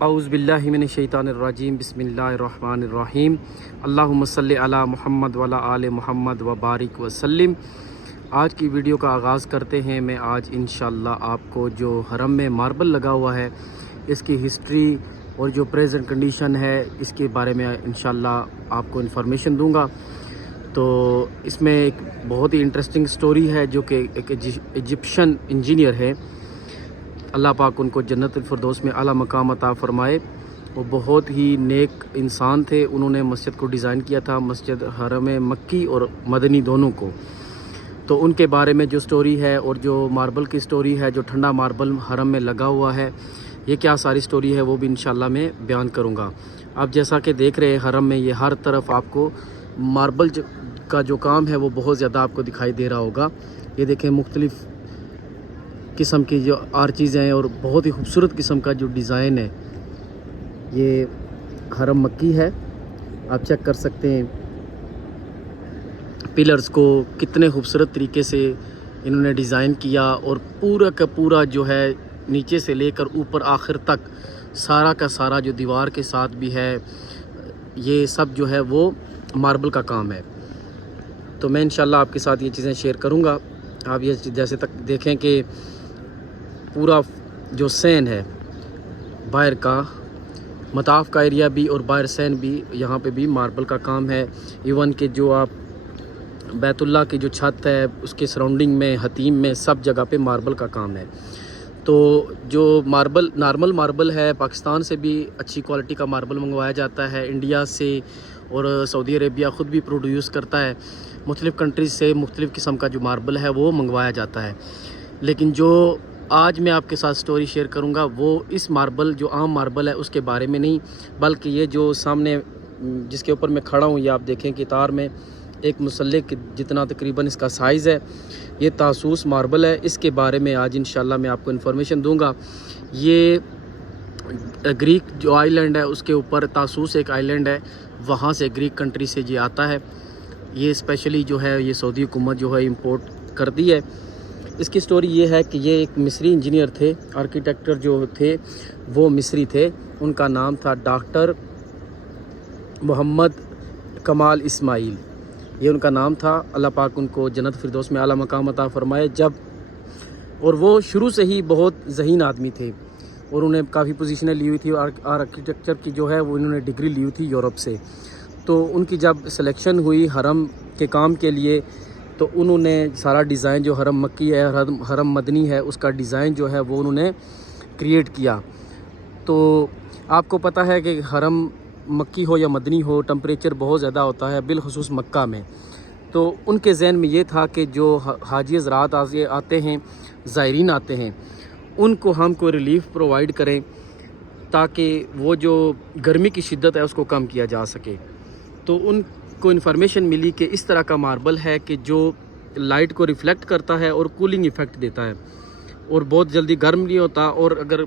اعوذ باللہ من الشیطان الرجیم بسم اللہ الرحمن الرحیم اللہم صلی علی محمد وعلی آل محمد وبارک وسلم۔ آج کی ویڈیو کا آغاز کرتے ہیں۔ میں آج انشاءاللہ آپ کو جو حرم میں ماربل لگا ہوا ہے اس کی ہسٹری اور جو پریزنٹ کنڈیشن ہے اس کے بارے میں انشاءاللہ آپ کو انفارمیشن دوں گا۔ تو اس میں ایک بہت ہی انٹرسٹنگ سٹوری ہے جو کہ ایک ایجپشن انجینئر ہے، اللہ پاک ان کو جنت الفردوس میں اعلیٰ مقام عطا فرمائے۔ وہ بہت ہی نیک انسان تھے۔ انہوں نے مسجد کو ڈیزائن کیا تھا، مسجد حرم مکی اور مدنی دونوں کو۔ تو ان کے بارے میں جو سٹوری ہے اور جو ماربل کی سٹوری ہے، جو ٹھنڈا ماربل حرم میں لگا ہوا ہے، یہ کیا ساری سٹوری ہے وہ بھی انشاءاللہ میں بیان کروں گا۔ آپ جیسا کہ دیکھ رہے ہیں حرم میں یہ ہر طرف آپ کو ماربل کا جو کام ہے وہ بہت زیادہ آپ کو دکھائی دے رہا ہوگا۔ یہ دیکھیں مختلف قسم کی جو چیزیں ہیں اور بہت ہی خوبصورت قسم کا جو ڈیزائن ہے، یہ حرم مکی ہے۔ آپ چیک کر سکتے ہیں پلرز کو کتنے خوبصورت طریقے سے انہوں نے ڈیزائن کیا، اور پورا کا پورا جو ہے نیچے سے لے کر اوپر آخر تک سارا کا سارا جو دیوار کے ساتھ بھی ہے، یہ سب جو ہے وہ ماربل کا کام ہے۔ تو میں انشاءاللہ آپ کے ساتھ یہ چیزیں شیئر کروں گا۔ آپ یہ جیسے تک دیکھیں کہ پورا جو سین ہے باہر کا، مطاف کا ایریا بھی اور باہر سین بھی، یہاں پہ بھی ماربل کا کام ہے۔ ایون کہ جو آپ بیت اللہ کی جو چھت ہے اس کے سراؤنڈنگ میں، حتیم میں، سب جگہ پہ ماربل کا کام ہے۔ تو جو ماربل نارمل ماربل ہے، پاکستان سے بھی اچھی کوالٹی کا ماربل منگوایا جاتا ہے، انڈیا سے، اور سعودی عربیہ خود بھی پروڈیوس کرتا ہے۔ مختلف کنٹریز سے مختلف قسم کا جو ماربل ہے وہ منگوایا جاتا ہے۔ لیکن جو آج میں آپ کے ساتھ سٹوری شیئر کروں گا وہ اس ماربل جو عام ماربل ہے اس کے بارے میں نہیں، بلکہ یہ جو سامنے جس کے اوپر میں کھڑا ہوں، یہ آپ دیکھیں کہ تار میں ایک مسلح جتنا تقریباً اس کا سائز ہے، یہ تاسوس ماربل ہے۔ اس کے بارے میں آج انشاءاللہ میں آپ کو انفارمیشن دوں گا۔ یہ گریک جو آئی لینڈ ہے اس کے اوپر تاسوس ایک آئی لینڈ ہے، وہاں سے گریک کنٹری سے یہ آتا ہے۔ یہ اسپیشلی جو ہے یہ سعودی حکومت جو ہے امپورٹ کرتی ہے۔ اس کی سٹوری یہ ہے کہ یہ ایک مصری انجینئر تھے، آرکیٹیکٹر جو تھے وہ مصری تھے۔ ان کا نام تھا ڈاکٹر محمد کمال اسماعیل، یہ ان کا نام تھا۔ اللہ پاک ان کو جنت فردوس میں اعلیٰ مقام عطا فرمائے۔ اور وہ شروع سے ہی بہت ذہین آدمی تھے اور انہیں کافی پوزیشنیں لی ہوئی تھی، اور آرکیٹیکچر کی جو ہے وہ انہوں نے ڈگری لی ہوئی تھی یورپ سے۔ تو ان کی جب سلیکشن ہوئی حرم کے کام کے لیے تو انہوں نے سارا ڈیزائن جو حرم مکی ہے، حرم مدنی ہے، اس کا ڈیزائن جو ہے وہ انہوں نے کریٹ کیا۔ تو آپ کو پتہ ہے کہ حرم مکی ہو یا مدنی ہو، ٹمپریچر بہت زیادہ ہوتا ہے، بالخصوص مکہ میں۔ تو ان کے ذہن میں یہ تھا کہ جو حاجی حضرات آتے ہیں، زائرین آتے ہیں، ان کو ہم کوئی ریلیف پرووائڈ کریں تاکہ وہ جو گرمی کی شدت ہے اس کو کم کیا جا سکے۔ تو ان کو انفارمیشن ملی کہ اس طرح کا ماربل ہے کہ جو لائٹ کو ریفلیکٹ کرتا ہے اور کولنگ ایفیکٹ دیتا ہے، اور بہت جلدی گرم نہیں ہوتا، اور اگر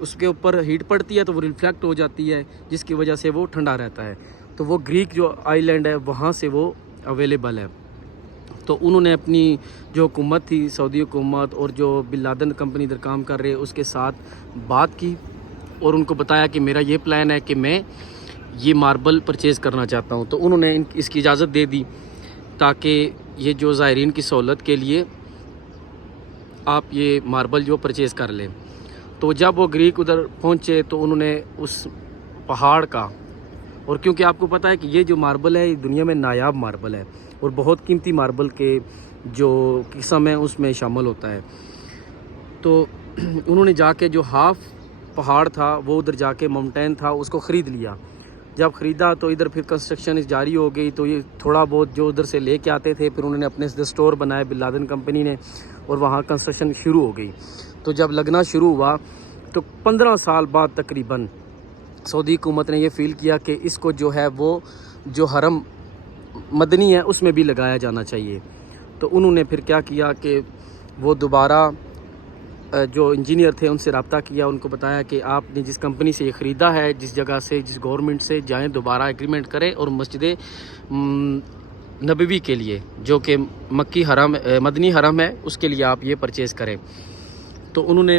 اس کے اوپر ہیٹ پڑتی ہے تو وہ ریفلیکٹ ہو جاتی ہے، جس کی وجہ سے وہ ٹھنڈا رہتا ہے۔ تو وہ گریک جو آئی لینڈ ہے وہاں سے وہ اویلیبل ہے۔ تو انہوں نے اپنی جو حکومت تھی، سعودی حکومت، اور جو بن لادن کمپنی ادھر کام کر رہے اس کے ساتھ بات کی اور ان کو بتایا کہ میرا یہ پلان ہے کہ میں یہ ماربل پرچیز کرنا چاہتا ہوں۔ تو انہوں نے اس کی اجازت دے دی تاکہ یہ جو زائرین کی سہولت کے لیے آپ یہ ماربل جو پرچیز کر لیں۔ تو جب وہ گریک ادھر پہنچے تو انہوں نے اس پہاڑ کا، اور کیونکہ آپ کو پتہ ہے کہ یہ جو ماربل ہے یہ دنیا میں نایاب ماربل ہے اور بہت قیمتی ماربل کے جو قسم ہے اس میں شامل ہوتا ہے، تو انہوں نے جا کے جو ہاف پہاڑ تھا وہ ادھر جا کے ماؤنٹین تھا اس کو خرید لیا۔ جب خریدا تو ادھر پھر کنسٹرکشن جاری ہو گئی۔ تو یہ تھوڑا بہت جو ادھر سے لے کے آتے تھے پھر انہوں نے اپنے سٹور بنائے بن لادن کمپنی نے، اور وہاں کنسٹرکشن شروع ہو گئی۔ تو جب لگنا شروع ہوا تو 15 سال بعد تقریباً سعودی حکومت نے یہ فیل کیا کہ اس کو جو ہے وہ جو حرم مدنی ہے اس میں بھی لگایا جانا چاہیے۔ تو انہوں نے پھر کیا کیا کہ وہ دوبارہ جو انجینئر تھے ان سے رابطہ کیا، ان کو بتایا کہ آپ نے جس کمپنی سے یہ خریدا ہے، جس جگہ سے، جس گورنمنٹ سے، جائیں دوبارہ ایگریمنٹ کریں اور مسجد نبوی کے لیے جو کہ مکی حرم مدنی حرم ہے اس کے لیے آپ یہ پرچیز کریں۔ تو انہوں نے